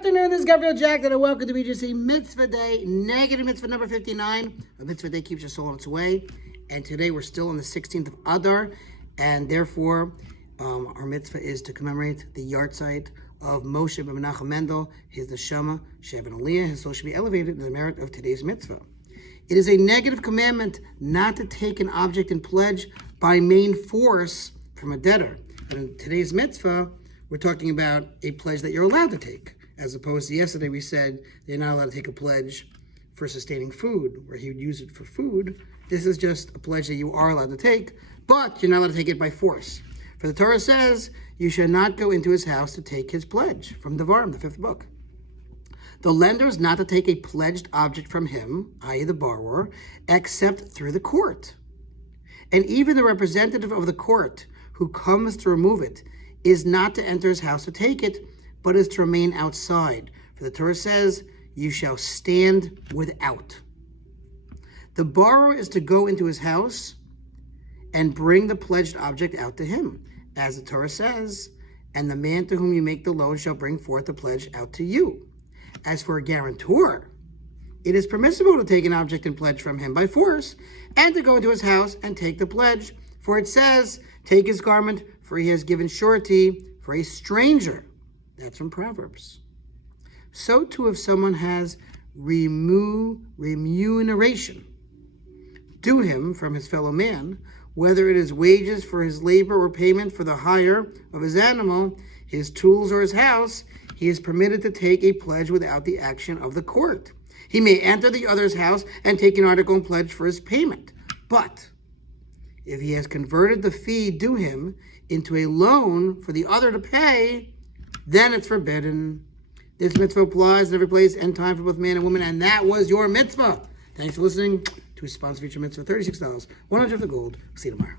afternoon, this is Gavriel Jacknin, and welcome to BJC Mitzvah Day, negative Mitzvah number 59. A Mitzvah Day keeps your soul on its way, and today we're still on the 16th of Adar, and therefore our mitzvah is to commemorate the yahrzeit of Moshe ben Menachem Mendel, his neshama, Shevan Aliyah. His soul should be elevated to the merit of today's mitzvah. It is a negative commandment not to take an object in pledge by main force from a debtor. But in today's mitzvah, we're talking about a pledge that you're allowed to take, as opposed to yesterday we said they're not allowed to take a pledge for sustaining food, where he would use it for food. This is just a pledge that you are allowed to take, but you're not allowed to take it by force. For the Torah says, you shall not go into his house to take his pledge, from Devarim, the 5th book. The lender is not to take a pledged object from him, i.e. the borrower, except through the court. And even the representative of the court who comes to remove it is not to enter his house to take it, but is to remain outside. For the Torah says, you shall stand without. The borrower is to go into his house and bring the pledged object out to him, as the Torah says, and the man to whom you make the loan shall bring forth the pledge out to you. As for a guarantor, it is permissible to take an object in pledge from him by force, and to go into his house and take the pledge. For it says, take his garment, for he has given surety for a stranger. That's from Proverbs. So too, if someone has remuneration due him from his fellow man, whether it is wages for his labor or payment for the hire of his animal, his tools, or his house, he is permitted to take a pledge without the action of the court. He may enter the other's house and take an article in pledge for his payment. But if he has converted the fee due him into a loan for the other to pay, then it's forbidden. This mitzvah applies in every place and time for both man and woman, and that was your mitzvah. Thanks for listening to a sponsor feature mitzvah, $36, 100 of the gold. See you tomorrow.